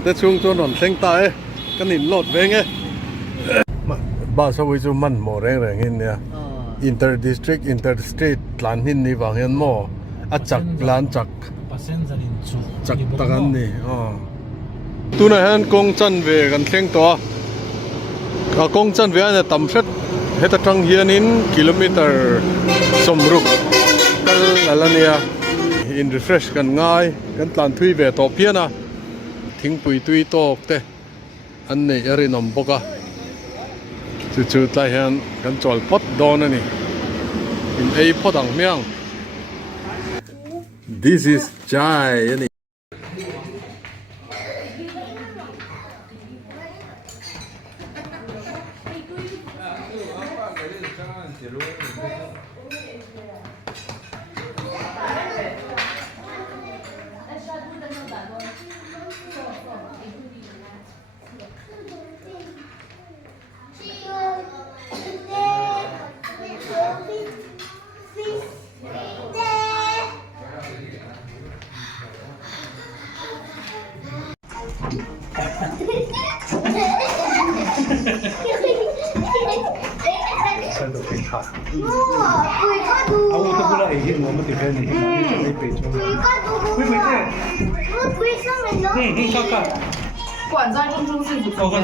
Cái chung cho nó sinh tại cái nhìn lột về nghe ba số với chung mình mỏ rèn hình nè inter district inter state lan hin ni vàng hiền mỏ chặt lan chặt tagan ni tu này hắn công chân về gần sinh to công chân về anh tầm phết hết trăng hiền in kilometer sông rục cái là nè in refresh gần ngay gần lan thui về to pian àทิ้งปุ๋ยตุยโตกเตอันนี้อรินอมปกะจู่ๆตายเห็นกันจอลพดโดนนี่อินไอพดังเมียง This is chai อันนี้管在中中是不错的。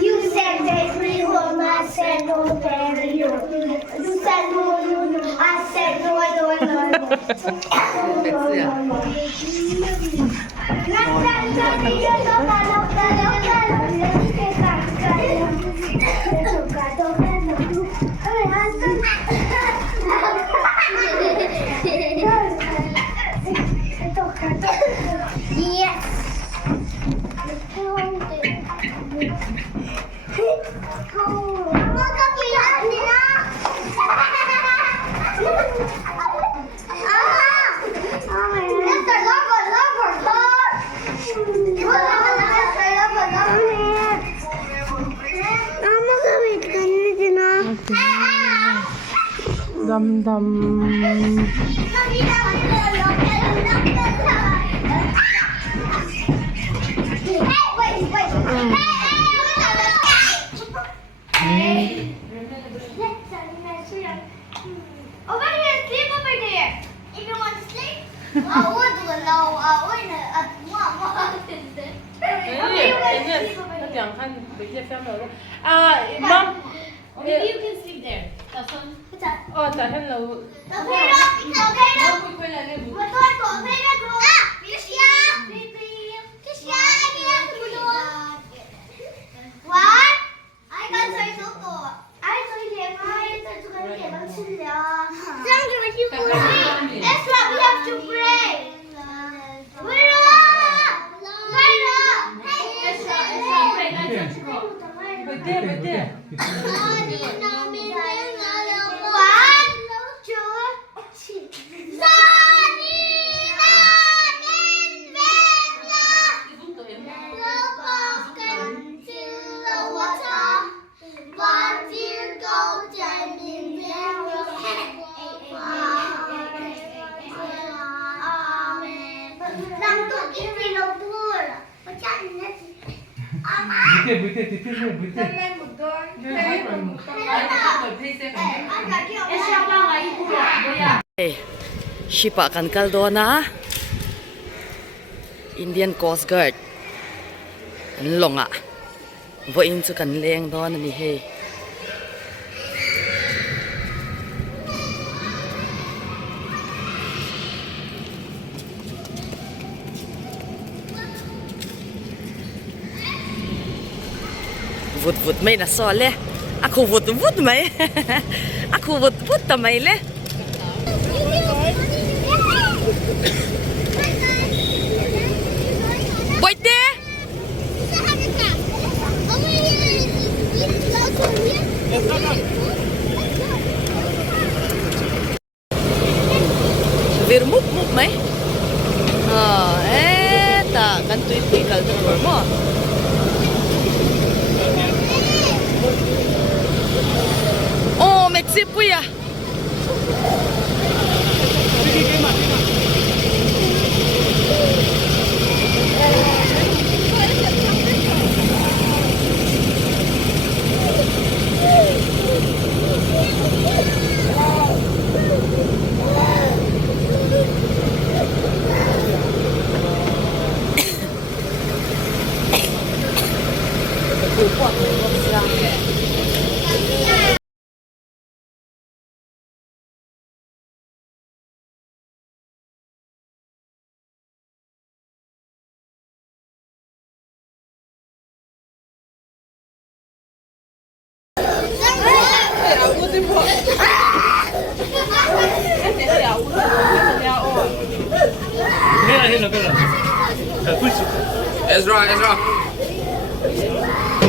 You said that we were not said no, you said no, I said no, Yes. Dum dum. Over here, sleep over there. If you want to sleep, I would do it now. I would at Nuam. Nó chẳng khăn bị chia phép rồi. Mom. Maybe you can sleep there. That's one. Tại hello. Okay, quay lại đây. Mà tôi có thấy được rồi. What? I got say số cổ. I say here, I say to go get them to That's what we have to pray. Bên kia. Shipa kan kaldona Indian Coastguard longa vo in chu kan leng don ani he vut mai na so le aku vut mai aku vut ta mai le Wait there. Vir muk mai. Ta kan tui kal tur mo. Oh, Mexico ya.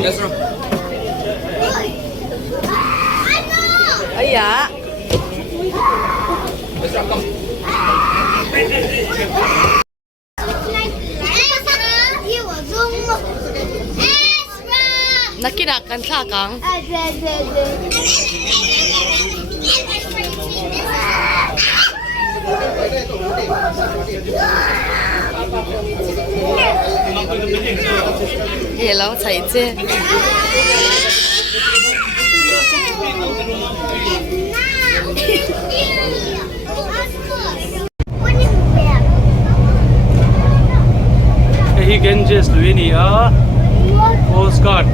Ezra. Ayah. Ezra, come. Nakinakan sa kang. Hello, chạy chứ. He Ganges Luinia Coastguard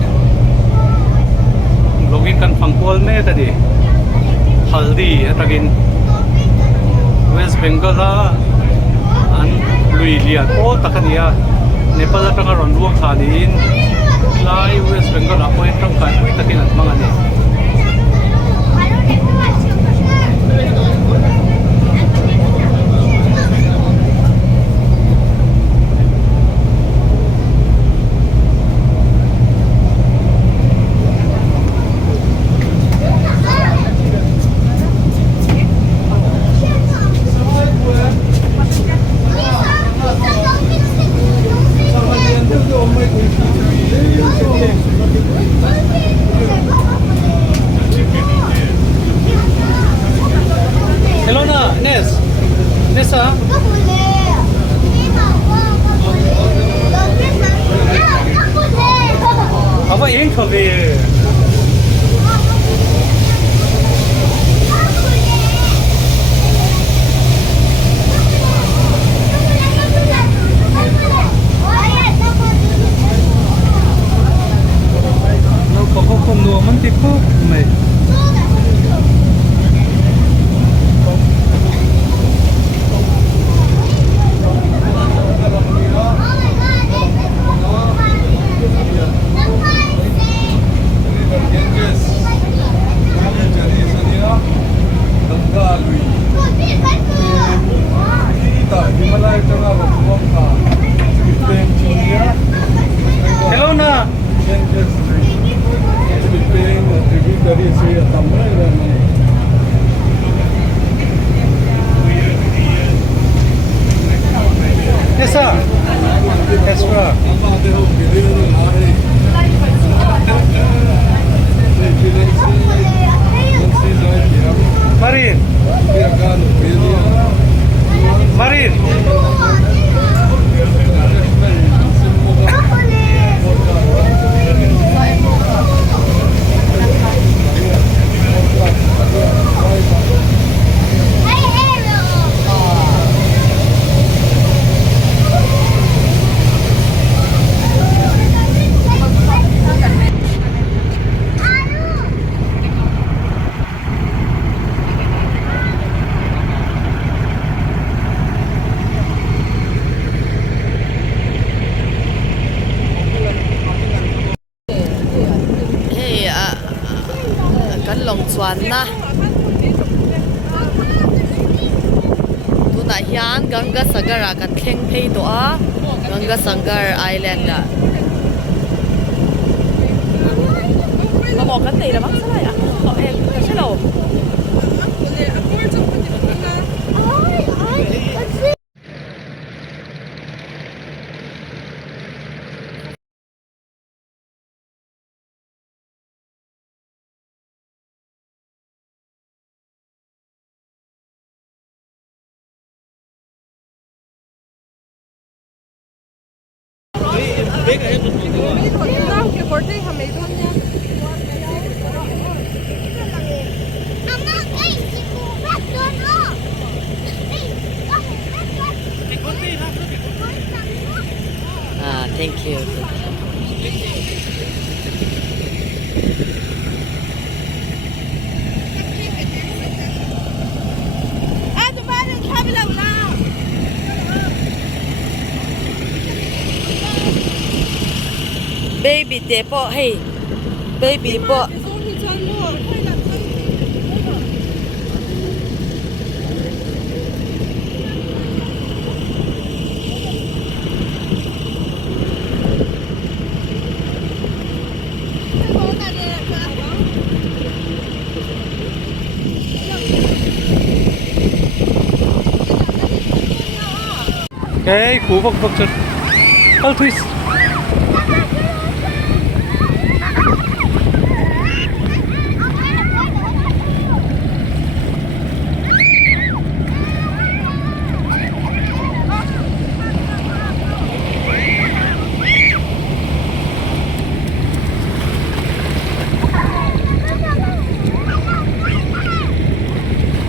Login kan pangpol me tadi Haldi atagin West Bengal an Luilia o takania Nepal atanga ronduang khanin lai West Bengal apoint tang kan takin at mga ni Hello na, Nessa. Apa yang kau beli? Kau kau Nuam tipu, mai. Hello na. Nessa. Ezra. Marin. Chuan na tuna hian Gangasagar kan thleng phei to a Gangasagar Island a mo kan nei la bang sai a ko em ka shelo thank you. Baby te po, hey, baby po. Hey, khu vực vực chân. Ơ twist.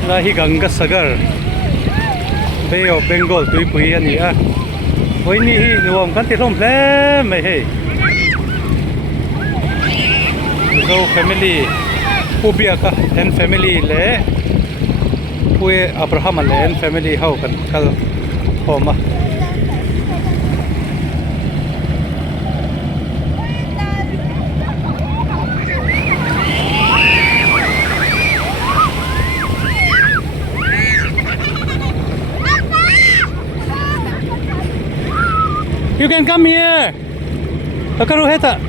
Là hi Gangasagar Bay of Bengal tuipui ani a oi ni hi nuam kan ti hlom hle mai he zo family ubiaka and family le pue Abraham le and family how kan kal homa You can come here. Akaru heta.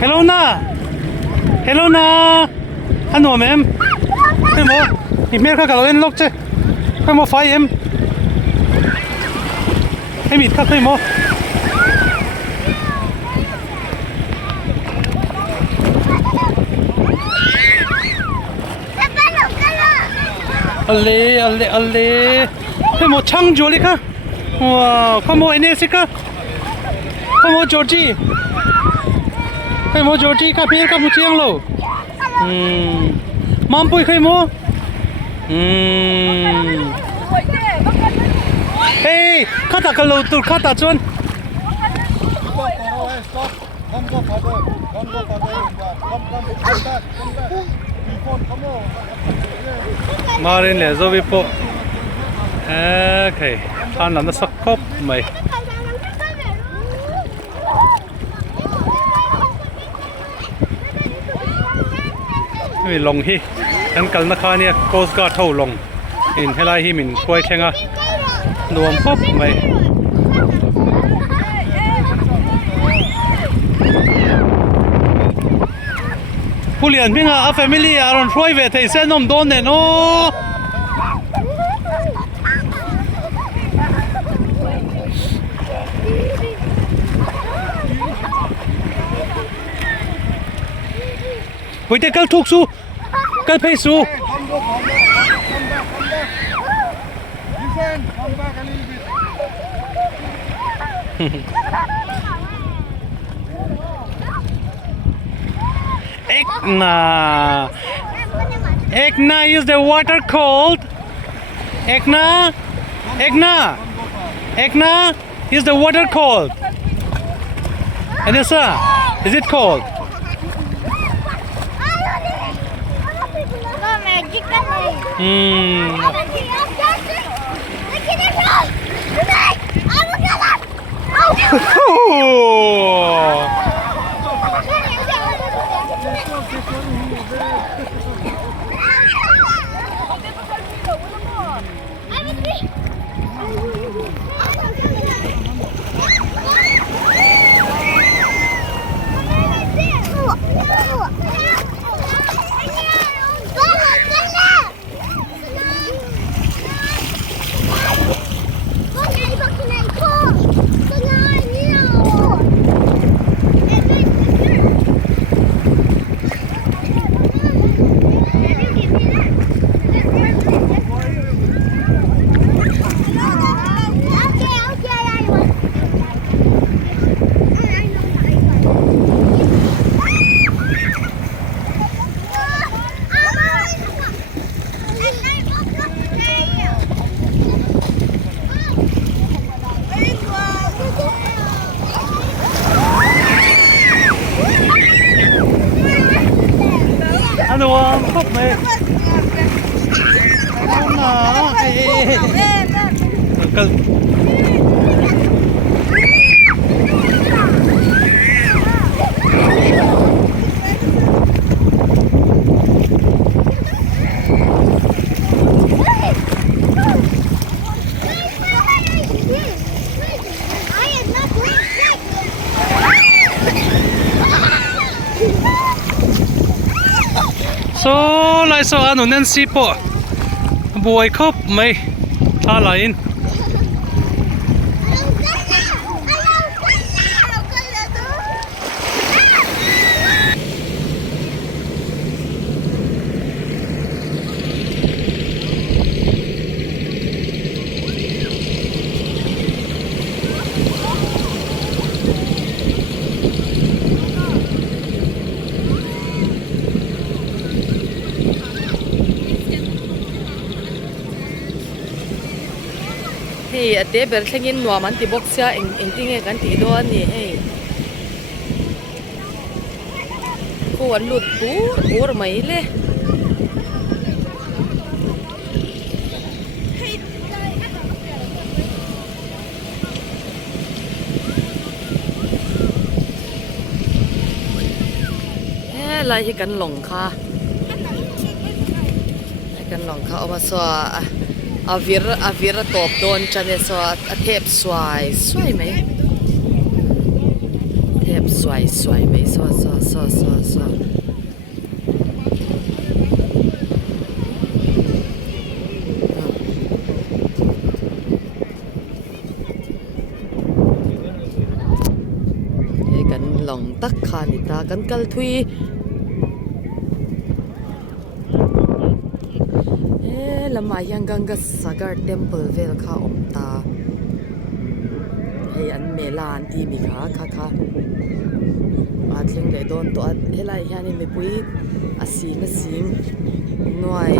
Hello na. Hello na. Ano ma'am? Hey mo. Imer ka kalawin lok che. Hey mo 5M. Hey mit ka hey mo. Alle. Hey mo chang joli ka. Wow, kamu NS ka. Kamu Georgie. Hey mo Georgie ka phir ka mu chiang lo. Mam pui khai mo. Hey, khata ka lo tur khata chon. Marin le zo vi po. Okay, than lam na sak khop mai. Mi long hi an Kalna kha nia Coastguard thau long in helai hi min koi thenga nuam khop mai Pulian minga a family aron roi ve thei se nom don ne no Wait, kal thuk su, kal phei su. Come back a little bit. Ekna is the water cold. Ekna is the water cold. Anissa, is it cold? Uncle. So lại so ano nen si po buhay khop may thalain hey ate ber thlengin nuam an ti bok sia eng tinge kan ti do ani hey ko an lut pur mai le lai hi kan long kha kan long kha oma so avir top don chane so a thep swai mai thep swai mai so he kan long tak kha ni ta kan kal thui lama yang Gangasagar temple vel kha omta hey an mela an ti mi kha a thleng le don to helai hian mi pui a sing nuai